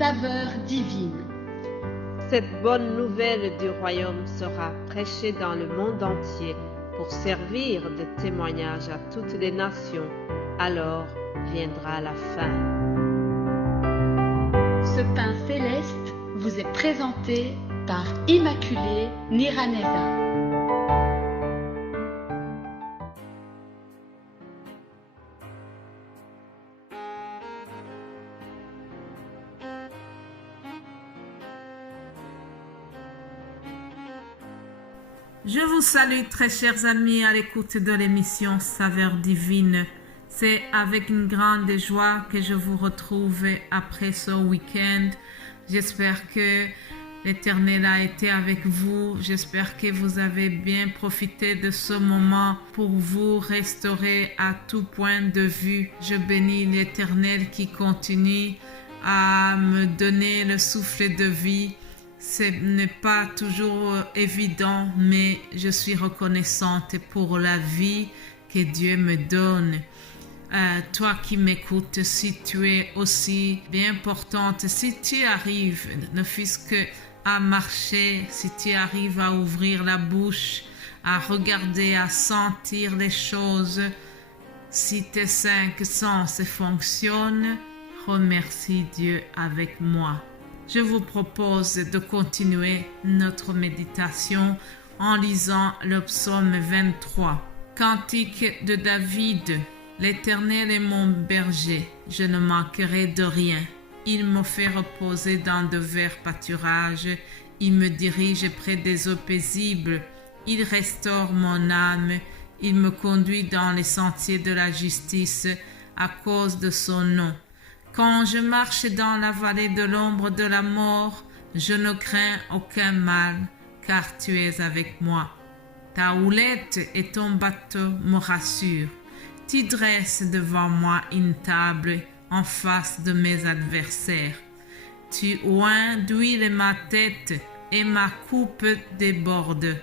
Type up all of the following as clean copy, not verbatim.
saveur divine. Cette bonne nouvelle du royaume sera prêchée dans le monde entier pour servir de témoignage à toutes les nations. Alors viendra la fin. Ce pain céleste vous est présenté par Immaculée Niraneza. Je vous salue très chers amis à l'écoute de l'émission Saveur Divine. C'est avec une grande joie que je vous retrouve après ce week-end. J'espère que l'Éternel a été avec vous. J'espère que vous avez bien profité de ce moment pour vous restaurer à tout point de vue. Je bénis l'Éternel qui continue à me donner le souffle de vie. Ce n'est pas toujours évident, mais je suis reconnaissante pour la vie que Dieu me donne. Toi qui m'écoutes, si tu es aussi bien portante, si tu arrives, ne fût-ce qu'à marcher, si tu arrives à ouvrir la bouche, à regarder, à sentir les choses, si tes 5 sens fonctionnent, remercie Dieu avec moi. Je vous propose de continuer notre méditation en lisant le psaume 23. Cantique de David. L'Éternel est mon berger, je ne manquerai de rien. Il me fait reposer dans de verts pâturages, il me dirige près des eaux paisibles, il restaure mon âme, il me conduit dans les sentiers de la justice à cause de son nom. Quand je marche dans la vallée de l'ombre de la mort, je ne crains aucun mal, car tu es avec moi. Ta houlette et ton bateau me rassurent. Tu dresses devant moi une table en face de mes adversaires. Tu oins d'huile ma tête et ma coupe déborde.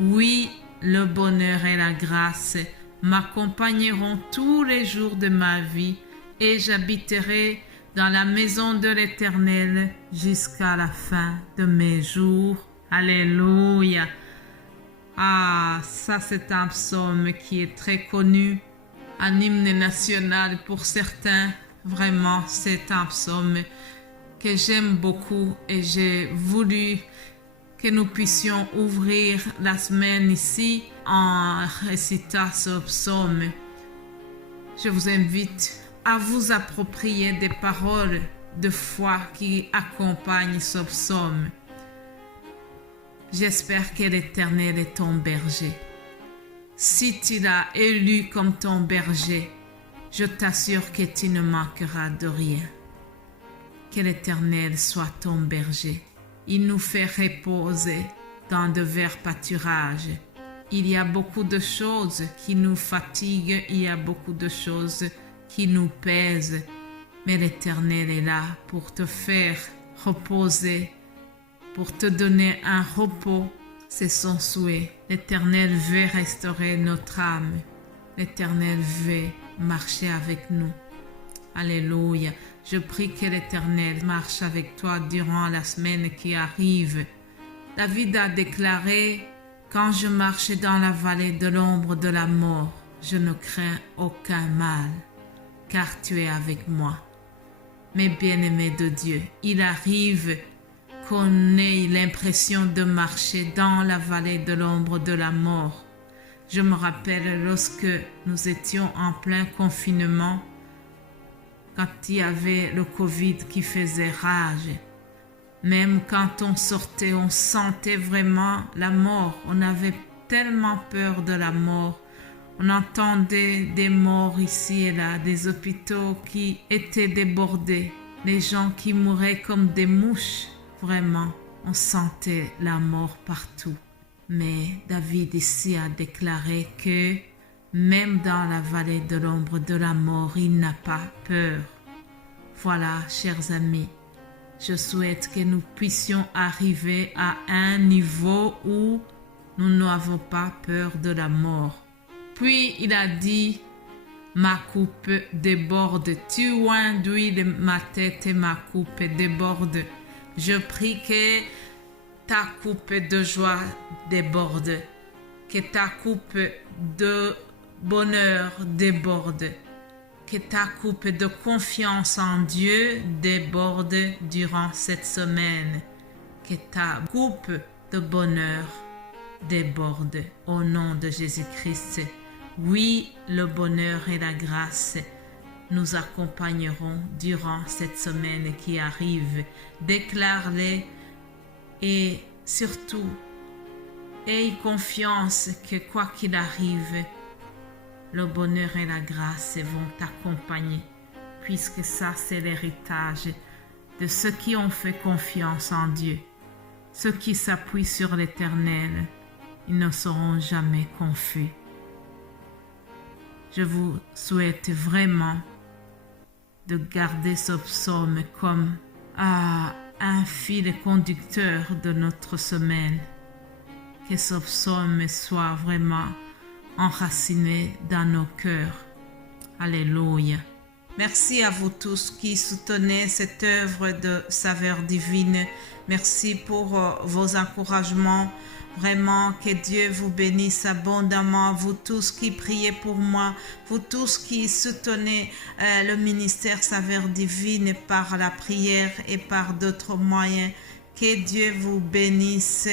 Oui, le bonheur et la grâce m'accompagneront tous les jours de ma vie, et j'habiterai dans la maison de l'Éternel jusqu'à la fin de mes jours. Alléluia. Ah, ça c'est un psaume qui est très connu, un hymne national pour certains. Vraiment, c'est un psaume que j'aime beaucoup et j'ai voulu que nous puissions ouvrir la semaine ici en récitant ce psaume. Je vous invite à vous approprier des paroles de foi qui accompagnent ce psaume. J'espère que l'Éternel est ton berger. Si tu l'as élu comme ton berger, je t'assure que tu ne manqueras de rien. Que l'Éternel soit ton berger. Il nous fait reposer dans de verts pâturages. Il y a beaucoup de choses qui nous fatiguent, il y a beaucoup de choses qui nous pèsent, mais l'Éternel est là pour te faire reposer, pour te donner un repos. C'est son souhait. L'Éternel veut restaurer notre âme. L'Éternel veut marcher avec nous. Alléluia. Je prie que l'Éternel marche avec toi durant la semaine qui arrive. David a déclaré: quand je marche dans la vallée de l'ombre de la mort, je ne crains aucun mal, car tu es avec moi. Mes bien-aimés de Dieu, il arrive qu'on ait l'impression de marcher dans la vallée de l'ombre de la mort. Je me rappelle lorsque nous étions en plein confinement, quand il y avait le Covid qui faisait rage. Même quand on sortait, on sentait vraiment la mort. On avait tellement peur de la mort. On entendait des morts ici et là, des hôpitaux qui étaient débordés, les gens qui mouraient comme des mouches. Vraiment, on sentait la mort partout. Mais David ici a déclaré que même dans la vallée de l'ombre de la mort, il n'a pas peur. Voilà, chers amis, je souhaite que nous puissions arriver à un niveau où nous n'avons pas peur de la mort. Puis il a dit: ma coupe déborde. Tu oins d'huile ma tête et ma coupe déborde. Je prie que ta coupe de joie déborde, que ta coupe de bonheur déborde, que ta coupe de confiance en Dieu déborde durant cette semaine, que ta coupe de bonheur déborde au nom de Jésus-Christ. Oui, le bonheur et la grâce nous accompagneront durant cette semaine qui arrive. Déclare-les et surtout, aie confiance que quoi qu'il arrive, le bonheur et la grâce vont t'accompagner, puisque ça c'est l'héritage de ceux qui ont fait confiance en Dieu. Ceux qui s'appuient sur l'Éternel, ils ne seront jamais confus. Je vous souhaite vraiment de garder ce psaume comme un fil conducteur de notre semaine. Que ce psaume soit vraiment enraciné dans nos cœurs. Alléluia. Merci à vous tous qui soutenez cette œuvre de Saveurs Divines. Merci pour vos encouragements. Vraiment, que Dieu vous bénisse abondamment. Vous tous qui priez pour moi, vous tous qui soutenez le ministère Saveurs Divines par la prière et par d'autres moyens. Que Dieu vous bénisse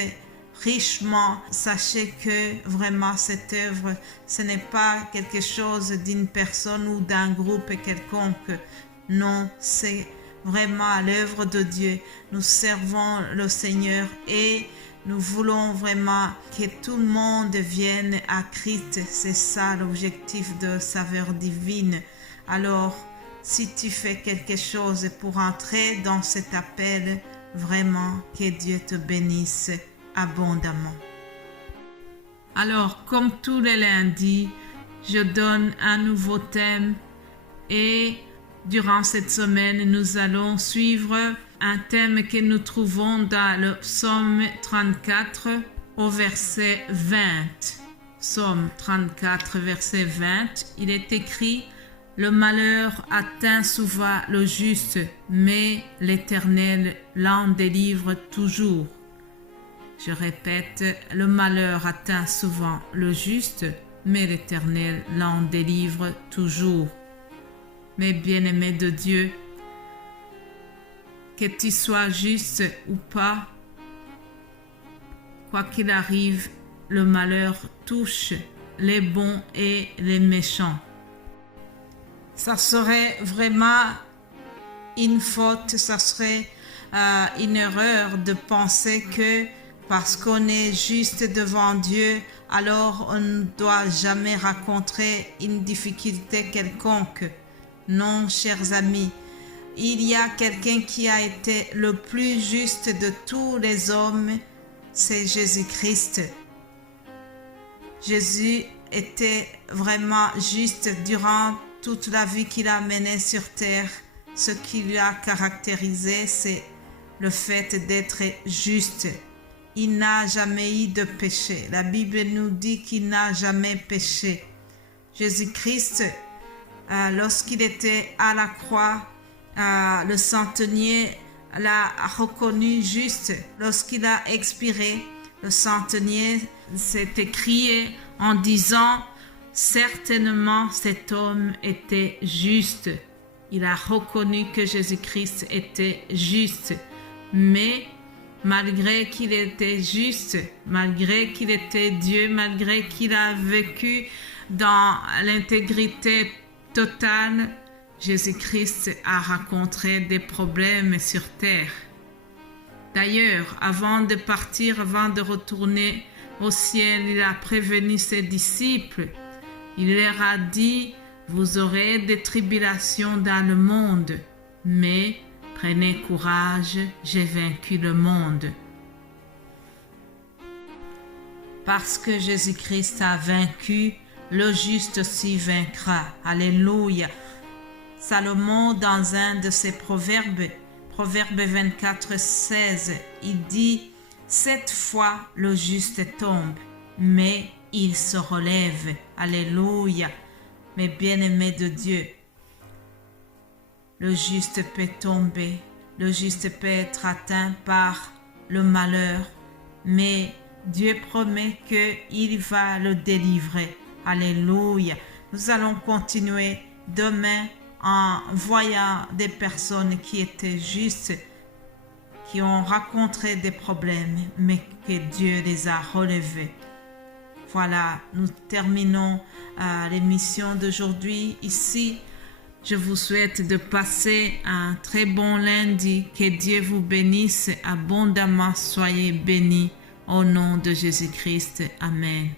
richement. Sachez que vraiment cette œuvre, ce n'est pas quelque chose d'une personne ou d'un groupe quelconque. Non, c'est vraiment l'œuvre de Dieu. Nous servons le Seigneur et nous voulons vraiment que tout le monde vienne à Christ. C'est ça l'objectif de Saveurs Divines. Alors, si tu fais quelque chose pour entrer dans cet appel, vraiment que Dieu te bénisse abondamment. Alors, comme tous les lundis, je donne un nouveau thème et durant cette semaine, nous allons suivre un thème que nous trouvons dans le psaume 34 au verset 20. Psaume 34, verset 20, il est écrit « Le malheur atteint souvent le juste, mais l'Éternel l'en délivre toujours. » Je répète, le malheur atteint souvent le juste, mais l'Éternel l'en délivre toujours. Mes bien-aimés de Dieu, que tu sois juste ou pas, quoi qu'il arrive, le malheur touche les bons et les méchants. Ça serait vraiment une faute, ça serait une erreur de penser que parce qu'on est juste devant Dieu, alors on ne doit jamais rencontrer une difficulté quelconque. Non, chers amis, il y a quelqu'un qui a été le plus juste de tous les hommes, c'est Jésus-Christ. Jésus était vraiment juste durant toute la vie qu'il a menée sur terre. Ce qui lui a caractérisé, c'est le fait d'être juste. Il n'a jamais eu de péché. La Bible nous dit qu'il n'a jamais péché. Jésus-Christ, lorsqu'il était à la croix, le centenier l'a reconnu juste. Lorsqu'il a expiré, le centenier s'est écrié en disant « Certainement cet homme était juste ». Il a reconnu que Jésus-Christ était juste. Mais malgré qu'il était juste, malgré qu'il était Dieu, malgré qu'il a vécu dans l'intégrité totale, Jésus-Christ a rencontré des problèmes sur terre. D'ailleurs, avant de partir, avant de retourner au ciel, il a prévenu ses disciples. Il leur a dit « Vous aurez des tribulations dans le monde, mais prenez courage, j'ai vaincu le monde. » Parce que Jésus-Christ a vaincu, le juste aussi vaincra. Alléluia. Salomon, dans un de ses proverbes, Proverbe 24, 16, il dit « 7 fois le juste tombe, mais il se relève. » Alléluia. mes bien-aimés de Dieu. Le juste peut tomber, le juste peut être atteint par le malheur, mais Dieu promet qu'il va le délivrer. Alléluia. Nous allons continuer demain en voyant des personnes qui étaient justes, qui ont rencontré des problèmes, mais que Dieu les a relevés. Voilà, nous terminons l'émission d'aujourd'hui ici. Je vous souhaite de passer un très bon lundi. Que Dieu vous bénisse abondamment. Soyez bénis au nom de Jésus-Christ. Amen.